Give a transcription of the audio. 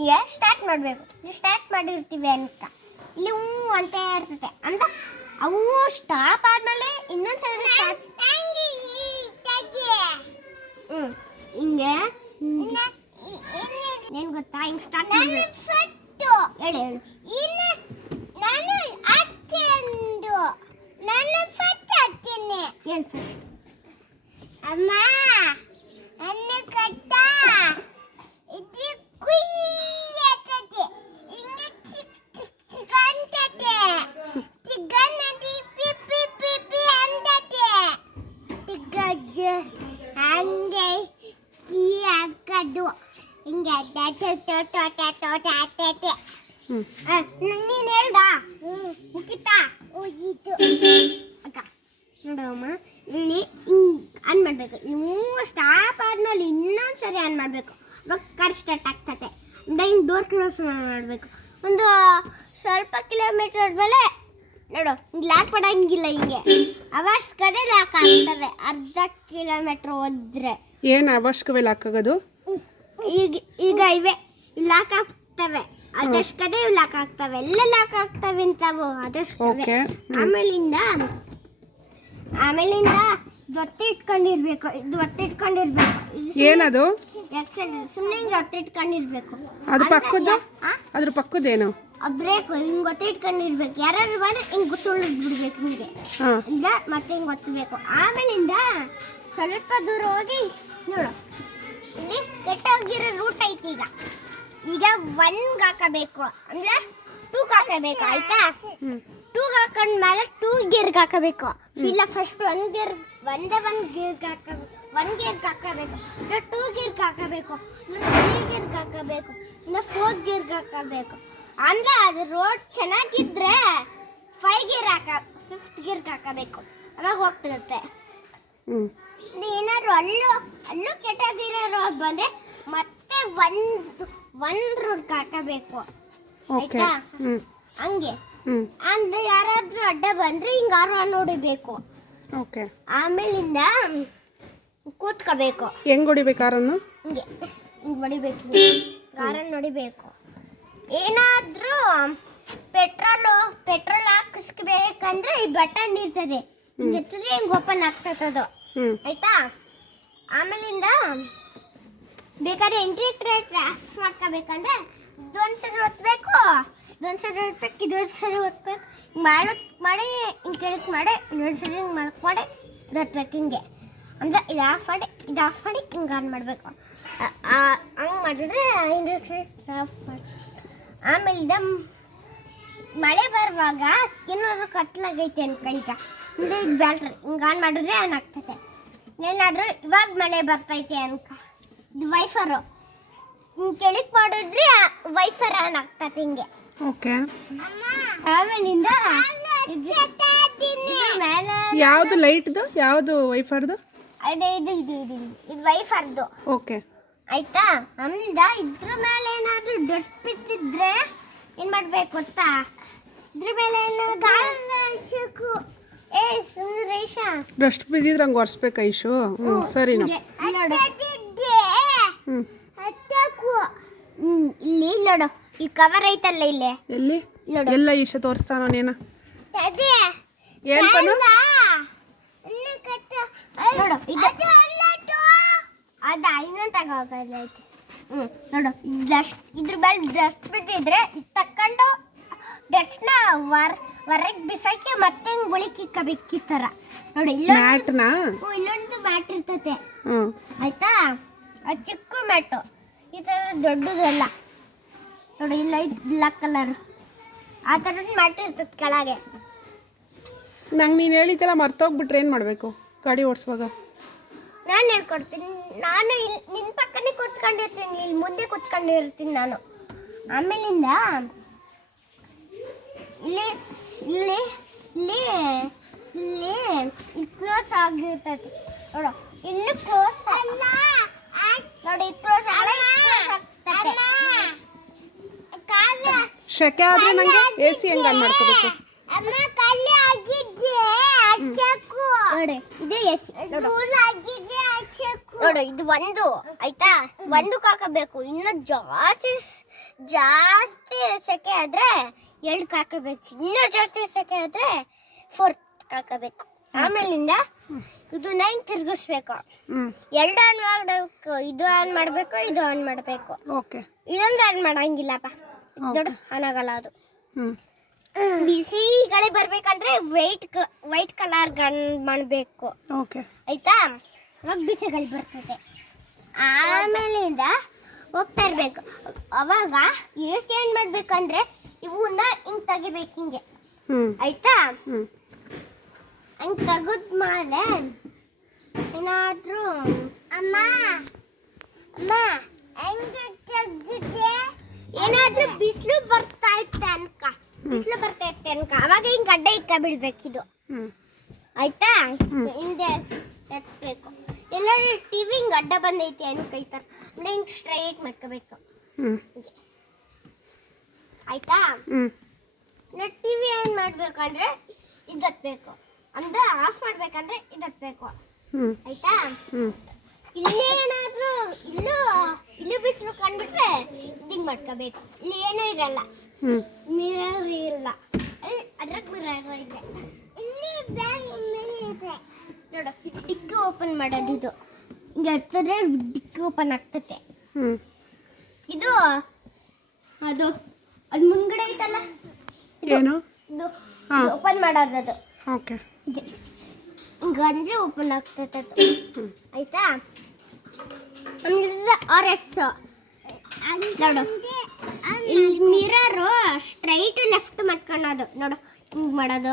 ಈಗ ಸ್ಟಾರ್ಟ್ ಮಾಡಬೇಕು. ಸ್ಟಾರ್ಟ್ ಮಾಡಿರ್ತೀವಿ ಅಂತ ಇಲ್ಲಿ ಹ್ಞೂ ಅಂತ ಇರ್ತೈತೆ ಅಂತ ಅವು ಸ್ಟಾಪ್ ಆದ್ಮೇಲೆ ಇನ್ನೊಂದ್ಸಲ ಸ್ಟಾರ್ಟ್ ಹಿಂಗೆ ಏನು ಗೊತ್ತಾ ಹಿಂಗೆ ಸ್ಟಾರ್ಟ್ ಮಾಡಬೇಕು. ಹೇಳಿ ಹೇಳಿ. ನಾನು ಹತ್ತಂದು ನಾನು ಫಸ್ಟ್ ಹತ್ತೀನಿ. ಏನು ಫಸ್ಟ್? ಅಮ್ಮ ಅನ್ನ ಕಟ್ಟ ಇದು ಕುಯ್ಯತತೆ ಇನ್ನು ಚಿಕ್ಕಂತತೆ ಚಿಕ್ಕನದಿ ಪಿ ಪಿ ಪಿ ಅಂತತೆ ಚಿಕ್ಕಜ್ಜ ಹಂಗೆ ಕೀ ಹಾಕೋದು ಹಿಂಗೆ ತೋಟ ನೀನು ಹೇಳ್ದ ಮುಗಿತಾ ಹೋಗಿತ್ತು ಅಕ್ಕ ನೋಡಮ್ಮ. ಇಲ್ಲಿ ಆನ್ ಮಾಡಬೇಕು. ನೀವು ಸ್ಟಾಪ್ ಆದ್ಮೇಲೆ ಇನ್ನೊಂದು ಸರಿ ಆನ್ ಮಾಡಬೇಕು. ಅವಾಗ ಕಾರ್ ಸ್ಟಾರ್ಟ್ ಆಗ್ತದೆ. ಹಿಂಗೆ ಡೋರ್ ಕ್ಲೋಸ್ ಮಾಡಬೇಕು. ಒಂದು ಸ್ವಲ್ಪ ಕಿಲೋಮೀಟರ್ ಆದಮೇಲೆ ನೋಡು ಲಾಕ್ ಮಾಡಂಗಿಲ್ಲ. ಹಿಂಗೆ ಅವಶ್ಯಕತೆ ಲಾಕ್ ಆಗ್ತವೆ. ಅರ್ಧ ಕಿಲೋಮೀಟ್ರ್ ಹೋದ್ರೆ ಏನು ಅವಶ್ಯಕವೇ ಲಾಕ್ ಆಗೋದು? ಈಗ ಇವೆ ಲಾಕ್ ಆಗ್ತವೆ. ಅದಷ್ಟೇ ಲಾಕ್ ಆಗ್ತವೆ. ಎಲ್ಲ ಲಾಕ್ ಆಗ್ತವೆ ಅಂತವು ಅದಷ್ಟೇ. ಆಮೇಲಿಂದ ಒತ್ತಿಟ್ಕೊಂಡಿರ್ಬೇಕು. ಇದು ಒತ್ತಿಟ್ಕೊಂಡಿರ್ಬೇಕು. ಏನದು? ಸುಮ್ಮನೆ ಹಿಂಗೆ ಒತ್ತಿಟ್ಕೊಂಡಿರ್ಬೇಕು. ಅದು ಪಕ್ಕದ್ದು? ಅದ್ರ ಪಕ್ಕದ್ದೇನು? ಬ್ರೇಕು ಹಿಂಗೆ ಒತ್ತಿಟ್ಕೊಂಡಿರ್ಬೇಕು. ಯಾರು ಬಂದ್ರೆ ಹಿಂಗೆ ತುಳಿದ್ ಬಿಡ್ಬೇಕು. ಹಿಂಗೆ ಈಗ ಮತ್ತೆ ಹಿಂಗೆ ಒತ್ತಬೇಕು. ಆಮೇಲಿಂದ ಸ್ವಲ್ಪ ದೂರ ಹೋಗಿ ನೋಡು ಇಲ್ಲಿ ಕೆಟ್ಟೋಗಿರೋ ರೂಟ್ ಐತಿ. ಈಗ 1 ಹಾಕಬೇಕು ಅಂದ್ರೆ 2 ಹಾಕಬೇಕು. ಆಯ್ತಾ? 2 ಹಾಕೊಂಡ್ಮೇಲೆ 2 ಗೇರ್ಗೆ ಹಾಕಬೇಕು. ಇಲ್ಲ ಫಸ್ಟ್ 1 ಗೇರ್ಗೆ ಹಾಕಬೇಕು. 1 ಗೇರ್ಗೆ ಹಾಕಬೇಕು. 2 ಗೇರ್ಗೆ ಹಾಕಬೇಕು. 3 ಗೇರ್ಗೆ ಹಾಕಬೇಕು. ಇನ್ನು 4 ಗೇರ್ಗೆ ಹಾಕಬೇಕು. ಅಂದ್ರೆ ಅದು ರೋಡ್ ಚೆನ್ನಾಗಿದ್ರೆ 5 ಗೇರ್ 5th ಗೇರ್ಗೆ ಹಾಕಬೇಕು. ಅವಾಗ ಹೋಗ್ತಿರುತ್ತೆ. ಏನಾದ್ರು ಅಲ್ಲೂ ಕೆಟ್ಟದಿರೋ ರೋಡ್ ಬಂದ್ರೆ ಮತ್ತೆ ಒಂದು ರೋಡ್ಗೆ ಹಾಕಬೇಕು. ಆಯ್ತಾ? ಹಂಗೆ ಅಂದ್ರೆ ಯಾರಾದ್ರೂ ಅಡ್ಡ ಬಂದ್ರೆ ಹಿಂಗಾರು ನೋಡಿಬೇಕು. ಆಮೇಲಿಂದ ಕೂತ್ಕೋಬೇಕು. ಹೆಂಗ್ ಹೊಡಿಬೇಕು ಕಾರನ್ನು? ಹಿಂಗೆ ಹಿಂಗೆ ಹೊಡಿಬೇಕು. ಕಾರನ್ನು ಹೊಡಿಬೇಕು. ಏನಾದ್ರೂ ಪೆಟ್ರೋಲ್ ಹಾಕಿಸ್ಬೇಕಂದ್ರೆ ಈ ಬಟನ್ ಇರ್ತದೆ. ಎತ್ತಿದ್ರೆ ಹಿಂಗೆ ಓಪನ್ ಆಗ್ತದದು. ಆಯ್ತಾ? ಆಮೇಲಿಂದ ಬೇಕಾದ್ರೆ ಎಂಟ್ರಿ ಟ್ರಾಫ್ ಮಾಡ್ಕೋಬೇಕಂದ್ರೆ ಇದೊಂದ್ಸರಿ ಒತ್ತಬೇಕು, ಇದೊಂದ್ಸರಿ ಒತ್ತಬೇಕು. ಮಾಡಿ ಹಿಂಗೆ ಕೆಳಕ್ಕೆ ಮಾಡಿ ಇನ್ನೊಂದ್ಸರಿ ಹಿಂಗೆ ಮಾಡಿ ಒತ್ತಬೇಕು. ಹಿಂಗೆ ಅಂದರೆ ಇದು ಆಫ್ ಮಾಡಿ ಹಿಂಗೆ ಆನ್ ಮಾಡಬೇಕು. ಹಂಗೆ ಮಾಡಿದ್ರೆ ಎಂಟ್ರಿ ಟ್ರಾಫ್ ಮಾಡಿ. ಆಮೇಲಿಂದ ಮಳೆ ಬರುವಾಗ ಏನಾದ್ರು ಕತ್ಲಾಗೈತೆ ಅನ್ಕ ಈಗ ಹಿಂದೆ ಇದು ಬ್ಯಾಟ್ರಿ ಹಿಂಗೆ ಆನ್ ಮಾಡಿದ್ರೆ ಆನ್ ಆಗ್ತದೆ. ಏನಾದರೂ ಇವಾಗ ಮಳೆ ಬರ್ತೈತೆ ಅನ್ಕ ಇದು ವೈಫರು ಹಿಂಗೆ ಕೆಳಕ್ಕೆ ಮಾಡಿದ್ರೆ ವೈಫರ್ ಆನ್ ಆಗ್ತದೆ. ಹಿಂಗೆ ಆಮೇಲಿಂದ ಯಾವುದು ಲೈಟ್ದು ಯಾವುದು ವೈಫರ್ದು? ಅದೇ ಇದು ವೈಫರ್ದು. ಓಕೆ ಆಯ್ತಾ? ಆಮೇಲಿಂದ ಇದ್ರ ಮೇಲೆ ಏನಾದರೂ ಡಸ್ಟ್ ಬಿದ್ದಿದ್ರೆ ಏನು ಮಾಡ್ಬೇಕು ಗೊತ್ತಾ? ಇದ್ರ ಮೇಲೆ ಏನಾದ್ರು ಸುಮ್ಮನೆ ರೇಷಾ ಡಸ್ಟ್ ಬಿದ್ದಿದ್ರೆ ಹಂಗೆ ಒರೆಸ್ಬೇಕು ಐಶು. ಸರಿ ಇಲ್ಲಿ ನೋಡು ಈ ಕವರ್ ಐತಲ್ಲ ಇಲ್ಲಿ. ಎಲ್ಲಿ ಎಲ್ಲ ಈಶ ತೋರಿಸ್ತಾನ ನೀನು? ಏನು ನೋಡು ಅದ ಇನ್ನೊಂದು ತಗೋದೈತಿ. ನೋಡು ಇದ್ರ ಮೇಲೆ ಡಸ್ಟ್ ಬಿದ್ದಿದ್ರೆ ತಕೊಂಡು ಡಸ್ಟ್ನ ಹೊರಗೆ ಬಿಸಾಕಿ ಮತ್ತೆ ಹಿಂಗೆ ಗುಳಿಕಿಕ್ಕಬೇಕು. ಈ ಥರ ನೋಡಿ ಇಲ್ಲೊಂದು ಮ್ಯಾಟ್ ಇರ್ತತೆ. ಆಯ್ತಾ? ಅದು ಚಿಕ್ಕ ಮ್ಯಾಟು. ಈ ಥರ ದೊಡ್ಡದಲ್ಲ ನೋಡಿ. ಇಲ್ಲ ಬ್ಲ್ಯಾಕ್ ಕಲರ್ ಆ ಥರದ ಮ್ಯಾಟ್ ಇರ್ತದೆ ಕೆಳಗೆ. ನಂಗೆ ನೀನು ಹೇಳಿದ್ದೆಲ್ಲ ಮರ್ತೋಗ್ಬಿಟ್ರೆ ಏನು ಮಾಡಬೇಕು ಗಾಡಿ ಓಡಿಸುವಾಗ? ನಾನು ಹೇಳ್ಕೊಡ್ತೀನಿ. ನಾನು ನಿನ್ನ ಪಕ್ಕನೇ ಕೂತ್ಕೊಂಡಿರ್ತೀನಿ. ಇಲ್ಲಿ ಮುಂದೆ ಕೂತ್ಕೊಂಡಿರ್ತೀನಿ ನಾನು. ಆಮೇಲಿಂದ ಇಲ್ಲಿ ಇಲ್ಲಿ ಇಲ್ಲಿ ಇಲ್ಲಿ ಕ್ಲೋಸ್ ಆಗಿರ್ತದೆ ನೋಡು. ಇಲ್ಲಿ ಕ್ಲೋಸ್ ನೋಡಿ. ಕ್ಲೋಸ್ ಶೆಕೆ ಆದರೆ ನನಗೆ ಎ ಸಿ ಹೆಂಗೆ ಆನ್ ಮಾಡ್ಕೋಬೇಕು? ನೋಡಿ ಇದೇ ಎಸ್ ನೋಡು ಇದು ಒಂದು ಆಯ್ತಾ? ಒಂದಕ್ಕೆ ಹಾಕಬೇಕು. ಇನ್ನು ಜಾಸ್ತಿ ಜಾಸ್ತಿ ಸೆಕೆ ಆದ್ರೆ ಎಳ್ಕ್ ಹಾಕಬೇಕು, ಇನ್ನೂ ಜಾಸ್ತಿ ಸೆಕೆ ಆದ್ರೆ ಫೋರ್ತ್ ಹಾಕಬೇಕು. ಆಮೇಲಿಂದ ಇದನ್ನ ಹಿಂಗ್ ತಿರ್ಗಿಸ್ಬೇಕು. ಎರಡು ಆನ್ ಮಾಡಬೇಕು, ಇದು ಆನ್ ಮಾಡಬೇಕು, ಇದು ಆನ್ ಮಾಡಬೇಕು. ಓಕೆ. ಇದೊಂದು ಆನ್ ಮಾಡಂಗಿಲ್ಲಪ್ಪ, ನೋಡು ಆನ್ ಆಗಲ್ಲ ಅದು. ಬಿಸಿ ಗಾಳಿ ಬರ್ಬೇಕಂದ್ರೆ ವೈಟ್ ಕಲರ್ ಗನ್ ಮಾಡಬೇಕು. ಓಕೆ. ಆಯ್ತಾ? ಅವಾಗ ಬಿಸಿ ಗಾಳಿ ಬರ್ತದೆ. ಆಮೇಲಿಂದ ಹೋಗ್ತಾ ಇರ್ಬೇಕು. ಅವಾಗ ಎಷ್ಟು ಏನ್ ಮಾಡ್ಬೇಕಂದ್ರೆ ಇವನ್ನ ಹಿಂಗ್ ತೆಗಿಬೇಕು, ಹಿಂಗೆ. ಆಯ್ತಾ? ಹಂಗ್ ತೆಗೆದ್ಮೇಲೆ ಏನಾದ್ರೂ ಅಮ್ಮ ಅಮ್ಮ ಹೆಂಗೆ ತೆಗ್ದಿದ್ದೆ, ಏನಾದ್ರೂ ಬಿಸಿಲು ಬರ್ತಾ ಇತ್ತೆ ಅನ್ಕ, ಅವಾಗ ಹಿಂಗ್ ಗಡ್ಡೆ ಇಕ್ಕ ಬಿಡ್ಬೇಕಿದು. ಆಯ್ತಾ? ಹಿಂದೆ ಎತ್ಬೇಕು. ಎಲ್ಲಾದ್ರೂ ಟಿವಿ ಹಿಂಗ್ ಅಡ್ಡ ಬಂದೈತಿ ಅನ್ಕೈತಾರ, ಹಿಂಗ್ ಸ್ಟ್ರೈಟ್ ಮಾಡ್ಕೋಬೇಕು. ಆಯ್ತಾ? ಟಿವಿ ಏನ್ ಮಾಡ್ಬೇಕಂದ್ರೆ ಇದತ್ಬೇಕು, ಅಂದ ಆಫ್ ಮಾಡ್ಬೇಕಂದ್ರೆ ಇದತ್ಬೇಕು. ಆಯ್ತಾ? ಇಲ್ಲೇನಾದ್ರೂ ಇಲ್ಲೂ ಬಿಸಿಲು ಕಂಡ್ಬಿಟ್ರೆ ಹಿಂಗ್ ಮಾಡ್ಕೋಬೇಕು. ಇಲ್ಲಿ ಏನೂ ಇರಲ್ಲ, ಮಿರರ್ ಇಲ್ಲ, ಅದ್ರಾಗ ಮಿರರ್ ಇದೆ. ಇಲ್ಲಿ ಇದೆ ನೋಡು, ಡಿಕ್ಕಿ ಓಪನ್ ಮಾಡೋದು. ಇದು ಹಿಂಗೆ ಹತ್ತಿದ್ರೆ ಡಿಕ್ಕಿ ಓಪನ್ ಆಗ್ತತೆ. ಇದು ಅದು ಮುಂದ್ಗಡೆ ಐತಲ್ಲ, ಏನು ಇದು ಓಪನ್ ಮಾಡೋದದು. ಓಕೆ. ಹಿಂಗಂದ್ರೆ ಓಪನ್ ಆಗ್ತೈತೆ ಅದು. ಆಯ್ತಾ? RS ನೋಡು, ಇಲ್ಲಿ ಮಿರರು ಸ್ಟ್ರೈಟ್ ಲೆಫ್ಟ್ ಮಾಡ್ಕೊಳ್ಳೋದು. ನೋಡು ಹಿಂಗ್ ಮಾಡೋದು,